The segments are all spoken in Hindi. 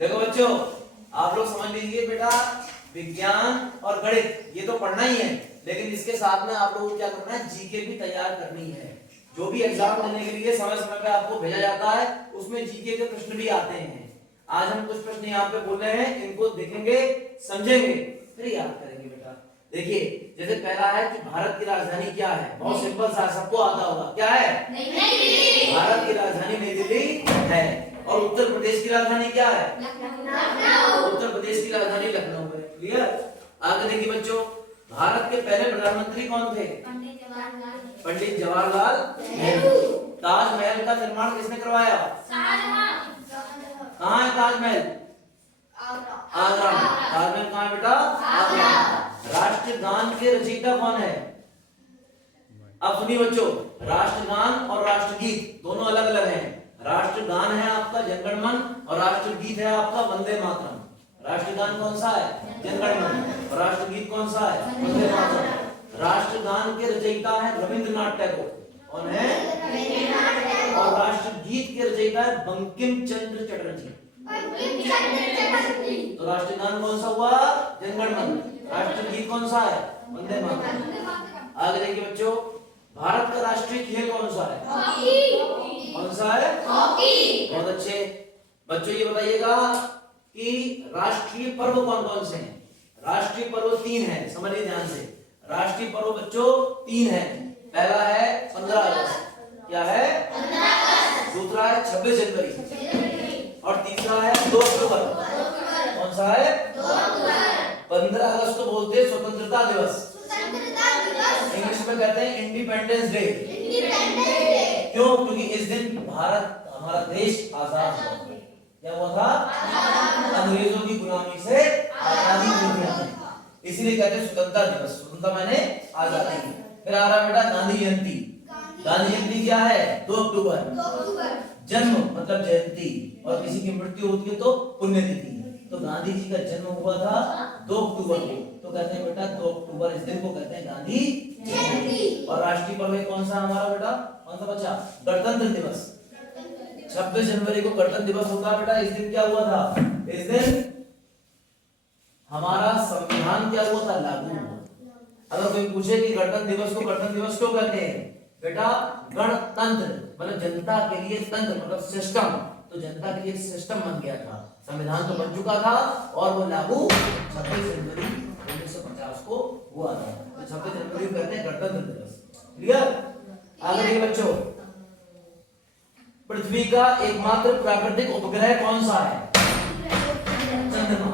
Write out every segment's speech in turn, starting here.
देखो बच्चों, आप लोग समझ लीजिए बेटा, विज्ञान और गणित ये तो पढ़ना ही है, लेकिन इसके साथ में आप लोगों को क्या करना है, जीके भी तैयार करनी है। जो भी एग्जाम देने के लिए समय समय पे आपको भेजा जाता है, उसमें जीके के प्रश्न भी आते हैं। आज हम कुछ प्रश्न यहाँ पे बोल रहे हैं, इनको देखेंगे, समझेंगे, फिर याद करेंगे बेटा। देखिए, जैसे पहला है कि भारत की राजधानी क्या है। बहुत सिंपल सा, सबको आता होगा। क्या है? नहीं। भारत की राजधानी नई दिल्ली है। और उत्तर प्रदेश की राजधानी क्या है? लखनऊ। उत्तर प्रदेश की राजधानी लखनऊ है। क्लियर? आगे देखिए बच्चों, भारत के पहले प्रधानमंत्री कौन थे? पंडित जवाहरलाल नेहरू। ताजमहल का निर्माण किसने करवाया? कहाँ है ताजमहल? आगरा में। ताजमहल कहाँ है बेटा? आगरा। राष्ट्रगान के रचयिता कौन है? अब सुनिए बच्चों, राष्ट्रगान और राष्ट्रगीत दोनों अलग अलग हैं। राष्ट्रगान है आपका जनगण मन और राष्ट्रगीत है आपका वंदे मातरम। राष्ट्रगान कौन सा है? जनगण मन। और राष्ट्रगीत कौन सा है? वंदे मातरम। राष्ट्रगान के रचयिता है रविंद्रनाथ टैगोर। कौन है? और राष्ट्रगीत के रचयिता है बंकिम चंद्र चटर्जी। तो राष्ट्रगान कौन सा हुआ? जनगण मन। राष्ट्रगीत कौन सा है? वंदे मातरम। आगे देखिए बच्चों, भारत का राष्ट्रीय खेल कौन सा है? हॉकी। कौन सा है? हॉकी। बहुत अच्छे बच्चों, ये बताइएगा कि राष्ट्रीय पर्व कौन कौन से हैं? राष्ट्रीय पर्व 3 है, समझिए ध्यान से। राष्ट्रीय पर्व बच्चों 3 है। पहला है 15 अगस्त। क्या है? 15 अगस्त। दूसरा है 26 जनवरी और तीसरा है 2 अक्टूबर। कौन सा है? 2 अक्टूबर। 15 अगस्त को बोलते हैं स्वतंत्रता दिवस। इंग्लिश में कहते हैं इंडिपेंडेंस डे। क्यों? क्योंकि इस दिन भारत, हमारा देश आजाद हुआ। क्या हुआ था? अंग्रेजों की गुलामी से आजादी मिली थी, इसीलिए कहते हैं स्वतंत्रता दिवस। स्वतंत्रता माने आजादी। फिर आ रहा बेटा गांधी जयंती। गांधी जयंती क्या है? 2 अक्टूबर। जन्म मतलब जयंती, और किसी की मृत्यु होती है तो पुण्यतिथि। तो गांधी जी का जन्म हुआ था 2 अक्टूबर को, तो कहते हैं बेटा 2 अक्टूबर, इस दिन को कहते हैं गांधी जयंती। और राष्ट्रीय पर्व कौन सा हमारा बेटा? कौन सा बच्चा? गणतंत्र दिवस। 26 जनवरी को गणतंत्र दिवस होता है बेटा। इस दिन क्या हुआ था? इस दिन हमारा संविधान क्या हुआ था? लागू हुआ। अगर कोई पूछे कि गणतंत्र दिवस को गणतंत्र दिवस क्यों कहते हैं बेटा? गणतंत्र मतलब जनता के लिए, तंत्र मतलब सिस्टम, तो जनता के लिए सिस्टम बन गया था। संविधान तो बन चुका था और वो लागू 26 जनवरी 1950 को हुआ था। तो 26 जनवरी को कहते हैं गणतंत्र दिवस। क्लियर? आगे देखिए बच्चों, पृथ्वी का एकमात्र प्राकृतिक उपग्रह कौन सा है? चंद्रमा।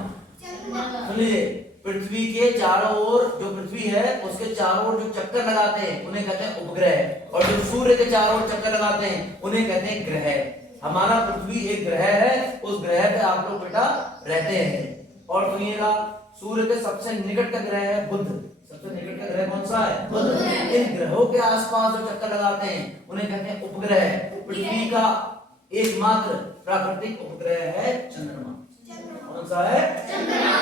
सुन लीजिए, पृथ्वी के चारों ओर, जो पृथ्वी है उसके चारों ओर जो चक्कर लगाते हैं उन्हें कहते हैं उपग्रह, और जो सूर्य के चारों ओर चक्कर लगाते हैं उन्हें कहते हैं ग्रह। हमारा पृथ्वी एक ग्रह है, उस ग्रह पे आप लोग बेटा रहते हैं। और सुनिएगा, सूर्य के सबसे निकट का ग्रह है बुध। सबसे निकट का ग्रह कौन सा है? बुध। इन ग्रहों के आसपास जो चक्कर लगाते हैं उन्हें कहते हैं उपग्रह। पृथ्वी का एकमात्र प्राकृतिक उपग्रह है चंद्रमा। कौन सा है? चंद्रमा।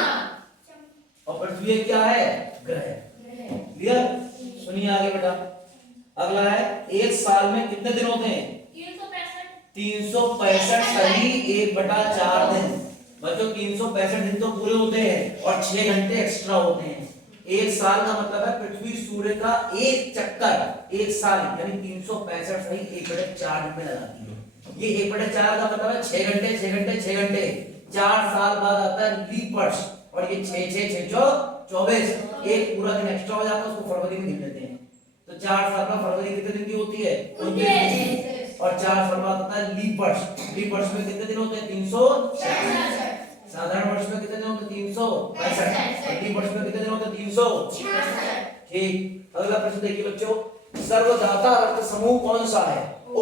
और पृथ्वी क्या है? ग्रह। क्लियर? सुनिए आगे बेटा, अगला है, एक साल में कितने दिन होते हैं? 365 सही 1/4 दिन। बच्चों 365 दिन तो पूरे होते हैं और 6 घंटे एक्स्ट्रा होते हैं। एक साल का मतलब है पृथ्वी सूर्य का एक चक्कर, एक साल यानी 365 सही 1/4 दिन में लगाती है। ये 1/4 का मतलब है 6 घंटे 6 घंटे 6 घंटे। 4 साल बाद आता है लीप वर्ष, और ये 6 6 6 24, एक पूरा दिन एक्स्ट्रा हो जाता है, उसको फरवरी में गिन लेते हैं। तो 4 साल का फरवरी कितने दिन की होती है? 29। और 4 साल बाद आता है लीप वर्ष। लीप वर्ष में कितने दिन होते हैं? 366। साधारण वर्ष में कितने दिन होते हैं? 365। और लीप वर्ष में कितने दिन होते हैं? 366। ठीक। अगला प्रश्न देखिए बच्चों, सर्वदाता रक्त समूह कौन सा है? ओ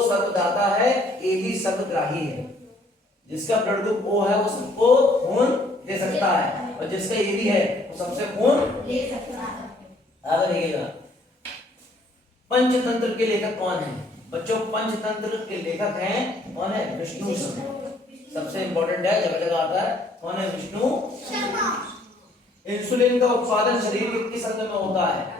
सर्वदाता है, ए ही सर्वग्राही है। जिसका ब्लड ग्रुप ओ है वो सबको खून दे सकता है, और जिसका एबी है वो सबसे खून ले सकता है। आगे देखिएगा, पंचतंत्र के लेखक कौन है? बच्चों पंचतंत्र के लेखक हैं कौन है? विष्णु शर्मा। सबसे इंपॉर्टेंट है, जगह जगह आता है। कौन है? विष्णु शर्मा। इंसुलिन का उत्पादन शरीर के किस अंग में होता है?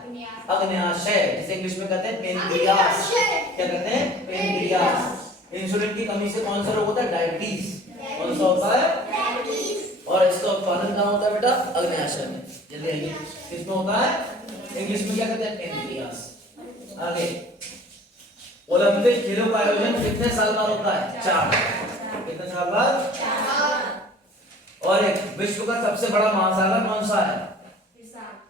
अग्न्याशय, जिसे इंग्लिश में कहते हैं पेनक्रियास। क्या कहते हैं? पेनक्रियास। इंसुलिन की कमी से कौन सा रोग होता है? डायबिटीज। कौन सा होता है? और इसका उत्पादन कहाँ होता है बेटा? अग्न्याशय में। जल्दी आइए, किसमें होता है? इंग्लिश में क्या कहते हैं? पेनक्रियास। आगे, ओलंपिक खेलों का आयोजन कितने साल बाद होता है? 4। कितने साल बाद? 4। और एक विश्व का सबसे बड़ा महासागर कौन सा है?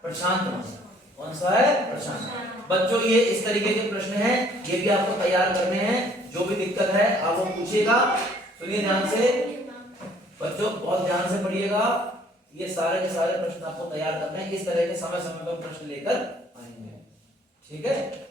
प्रशांत महासागर। कौन सा है? प्रशांत। बच्चों ये इस तरीके के प्रश्न हैं, ये भी आपको तैयार करने हैं। जो भी दिक्कत है आप वो पूछिएगा। सुनिए ध्यान से बच्चों, बहुत ध्यान से पढ़िएगा। ये सारे के सारे प्रश्न आपको तैयार करने हैं। इस तरह के समय समय पर प्रश्न लेकर आएंगे, ठीक है।